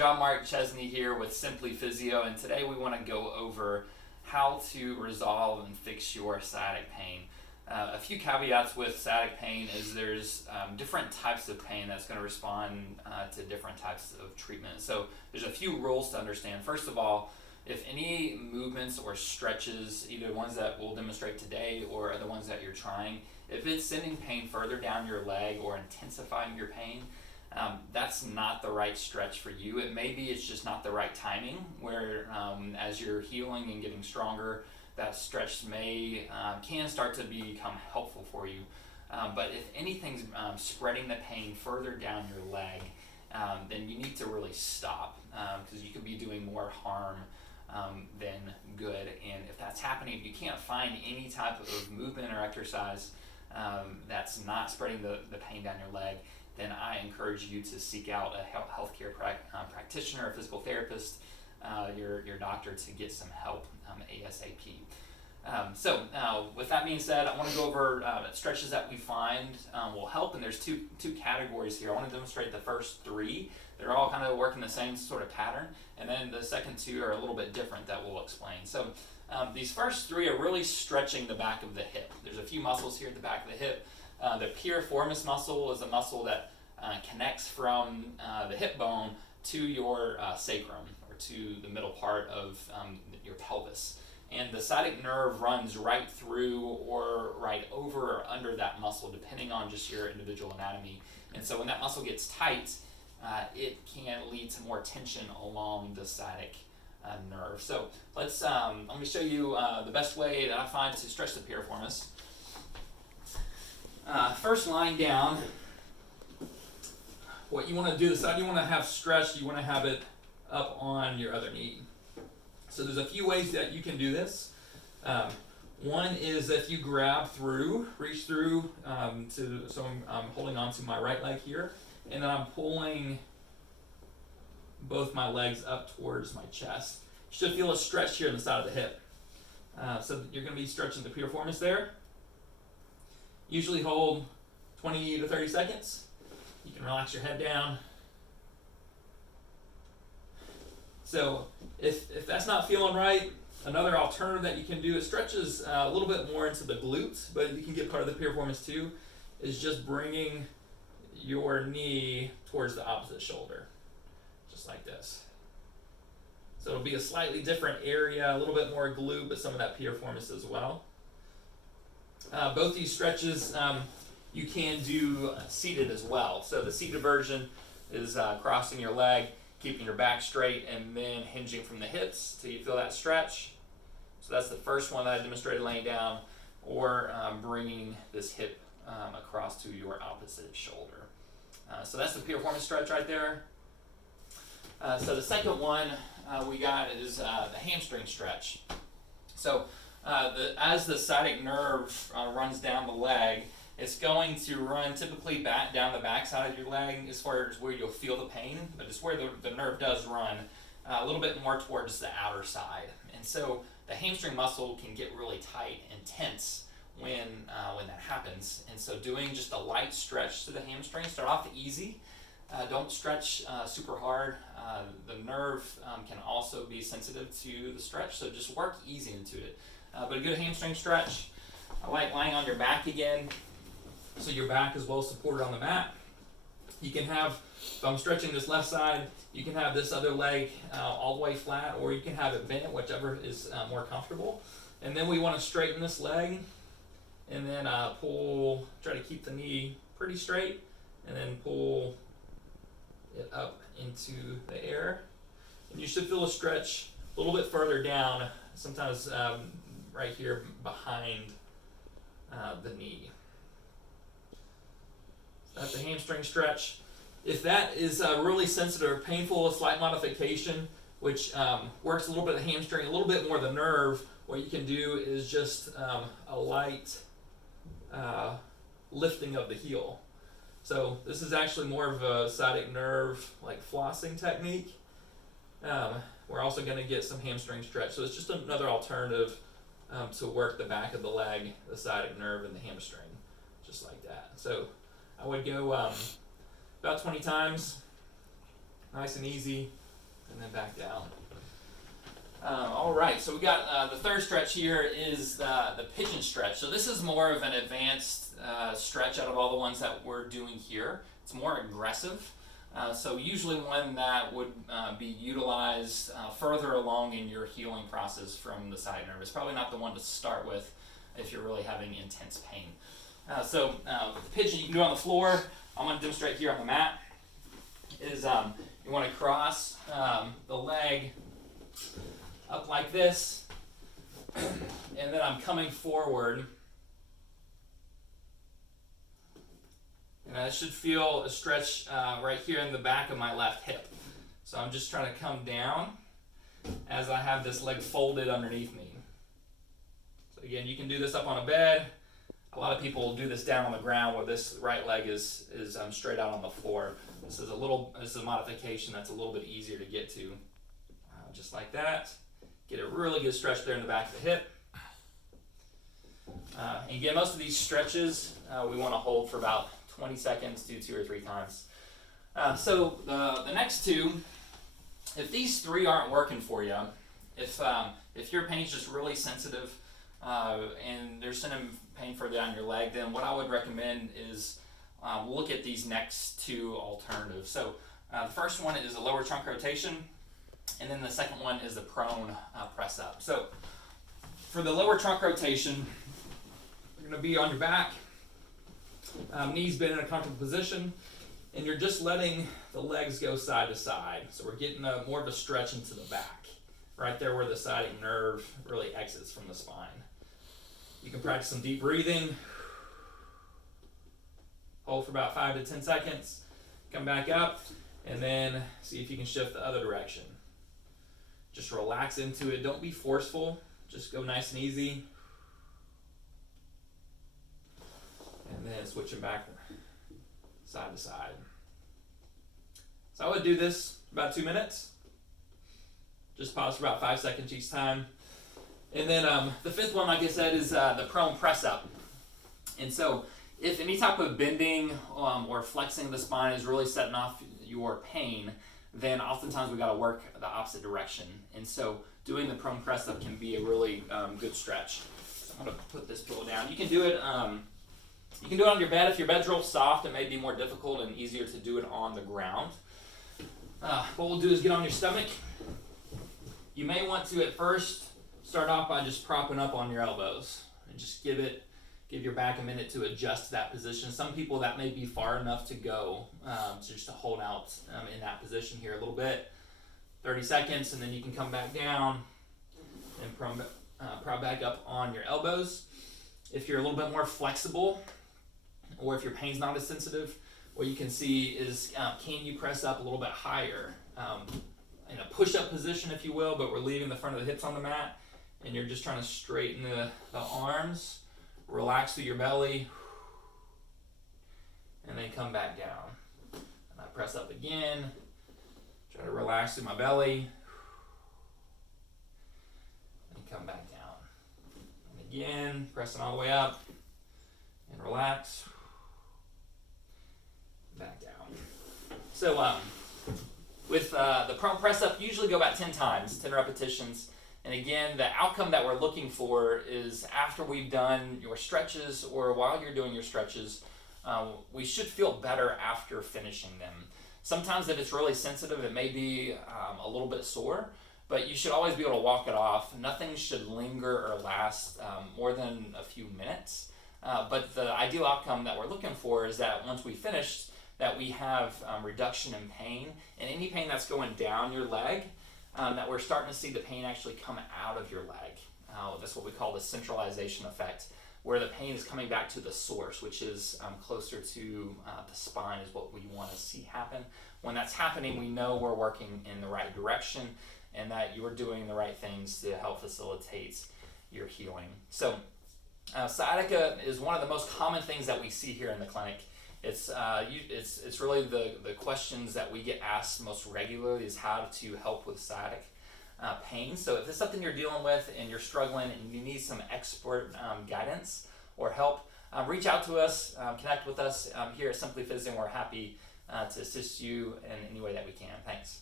John Mark Chesney here with Simply Physio, and today we want to go over how to resolve and fix your sciatic pain. A few caveats with sciatic pain is there's different types of pain that's going to respond to different types of treatment. So there's a few rules to understand. First of all, if any movements or stretches, either ones that we'll demonstrate today or the ones that you're trying, if it's sending pain further down your leg or intensifying your pain, that's not the right stretch for you. It maybe it's just not the right timing where as you're healing and getting stronger, that stretch can start to become helpful for you. But if anything's spreading the pain further down your leg, then you need to really stop because you could be doing more harm than good. And if that's happening, if you can't find any type of movement or exercise that's not spreading the pain down your leg, then I encourage you to seek out a healthcare practitioner, a physical therapist, your doctor to get some help ASAP. So with that being said, I want to go over stretches that we find will help, and there's two categories here. I want to demonstrate the first three. They're all kind of working the same sort of pattern, and then the second two are a little bit different that we'll explain. So these first three are really stretching the back of the hip. There's a few muscles here at the back of the hip. The piriformis muscle is a muscle that connects from the hip bone to your sacrum, or to the middle part of your pelvis. And the sciatic nerve runs right through or right over or under that muscle, depending on just your individual anatomy. And so when that muscle gets tight, it can lead to more tension along the sciatic nerve. So let me show you the best way that I find to stretch the piriformis. First, lying down, what you want to do, the side you want to have stretched, you want to have it up on your other knee. So there's a few ways that you can do this. One is if you reach through, so I'm holding on to my right leg here, and then I'm pulling both my legs up towards my chest. You should feel a stretch here on the side of the hip. So you're going to be stretching the piriformis there. Usually hold 20 to 30 seconds. You can relax your head down. So if that's not feeling right, another alternative that you can do, it stretches a little bit more into the glutes, but you can get part of the piriformis too, is just bringing your knee towards the opposite shoulder, just like this. So it'll be a slightly different area, a little bit more glute, but some of that piriformis as well. Both these stretches you can do seated as well. So the seated version is crossing your leg, keeping your back straight, and then hinging from the hips till you feel that stretch. So that's the first one that I demonstrated laying down, or bringing this hip across to your opposite shoulder. So that's the piriformis stretch right there. So the second one we got is the hamstring stretch. So as the sciatic nerve runs down the leg, it's going to run typically back down the back side of your leg as far as where you'll feel the pain, but it's where the nerve does run a little bit more towards the outer side. And so the hamstring muscle can get really tight and tense when that happens. And so doing just a light stretch to the hamstring, start off easy. Don't stretch super hard. The nerve can also be sensitive to the stretch, so just work easy into it. But a good hamstring stretch. I like lying on your back again, so your back is well supported on the mat. You can have, if I'm stretching this left side, you can have this other leg all the way flat, or you can have it bent, whichever is more comfortable. And then we want to straighten this leg, and then try to keep the knee pretty straight, and then pull it up into the air. And you should feel a stretch a little bit further down, sometimes right here behind the knee. That's the hamstring stretch. If that is really sensitive or painful, a slight modification, which works a little bit of the hamstring, a little bit more of the nerve, what you can do is just a light lifting of the heel. So this is actually more of a sciatic nerve, like flossing technique. We're also going to get some hamstring stretch. So it's just another alternative to work the back of the leg, the sciatic nerve, and the hamstring, just like that. So I would go about 20 times, nice and easy. and then back down. All right, so we got the third stretch here is the pigeon stretch. So this is more of an advanced stretch out of all the ones that we're doing here. It's more aggressive. So usually one that would be utilized further along in your healing process from the sciatic nerve. It's probably not the one to start with if you're really having intense pain. So with the pigeon, you can do it on the floor. I'm going to demonstrate here on the mat. Is you want to cross the leg up like this, and then I'm coming forward. And I should feel a stretch right here in the back of my left hip. So I'm just trying to come down as I have this leg folded underneath me. So again, you can do this up on a bed. A lot of people do this down on the ground where this right leg is straight out on the floor. This is a modification that's a little bit easier to get to. Just like that. Get a really good stretch there in the back of the hip. And again, most of these stretches we want to hold for about 20 seconds, do 2 or 3 times. So the next two, if these 3 aren't working for you, if your pain's just really sensitive and there's sending pain further down your leg, then what I would recommend is look at these next 2 alternatives. So the first one is a lower trunk rotation, and then the second one is the prone press up. So for the lower trunk rotation, you're going to be on your back, knees bent in a comfortable position, and you're just letting the legs go side to side. So we're getting more of a stretch into the back, right there where the sciatic nerve really exits from the spine. You can practice some deep breathing. Hold for about 5 to 10 seconds. Come back up, and then see if you can shift the other direction. Just relax into it. Don't be forceful. Just go nice and easy. And then switching back side to side. So I would do this about 2 minutes. Just pause for about 5 seconds each time. And then the fifth one, like I said, is the prone press up. And so if any type of bending or flexing of the spine is really setting off your pain, then oftentimes we got to work the opposite direction. And so doing the prone press up can be a really good stretch. So I'm going to put this pillow down. You can do it. You can do it on your bed. If your bed's real soft, it may be more difficult and easier to do it on the ground. What we'll do is get on your stomach. You may want to at first start off by just propping up on your elbows and just give your back a minute to adjust to that position. Some people that may be far enough to go, just to hold out in that position here a little bit, 30 seconds, and then you can come back down and prop back up on your elbows. If you're a little bit more flexible, or if your pain's not as sensitive, what you can see is can you press up a little bit higher in a push-up position, if you will, but we're leaving the front of the hips on the mat, and you're just trying to straighten the arms, relax through your belly, and then come back down. And I press up again, try to relax through my belly, and come back down. And again, pressing all the way up, and relax, back down. So with the prone press up, usually go about 10 times, 10 repetitions. And again, the outcome that we're looking for is after we've done your stretches or while you're doing your stretches, we should feel better after finishing them. Sometimes if it's really sensitive, it may be a little bit sore, but you should always be able to walk it off. Nothing should linger or last more than a few minutes. But the ideal outcome that we're looking for is that once we finish, that we have reduction in pain, and any pain that's going down your leg, that we're starting to see the pain actually come out of your leg. That's what we call the centralization effect, where the pain is coming back to the source, which is closer to the spine is what we want to see happen. When that's happening, we know we're working in the right direction and that you're doing the right things to help facilitate your healing. So sciatica is one of the most common things that we see here in the clinic. It's really the questions that we get asked most regularly is how to help with sciatic pain. So if it's something you're dealing with and you're struggling and you need some expert guidance or help, reach out to us, connect with us here at Simply Phys, and we're happy to assist you in any way that we can. Thanks.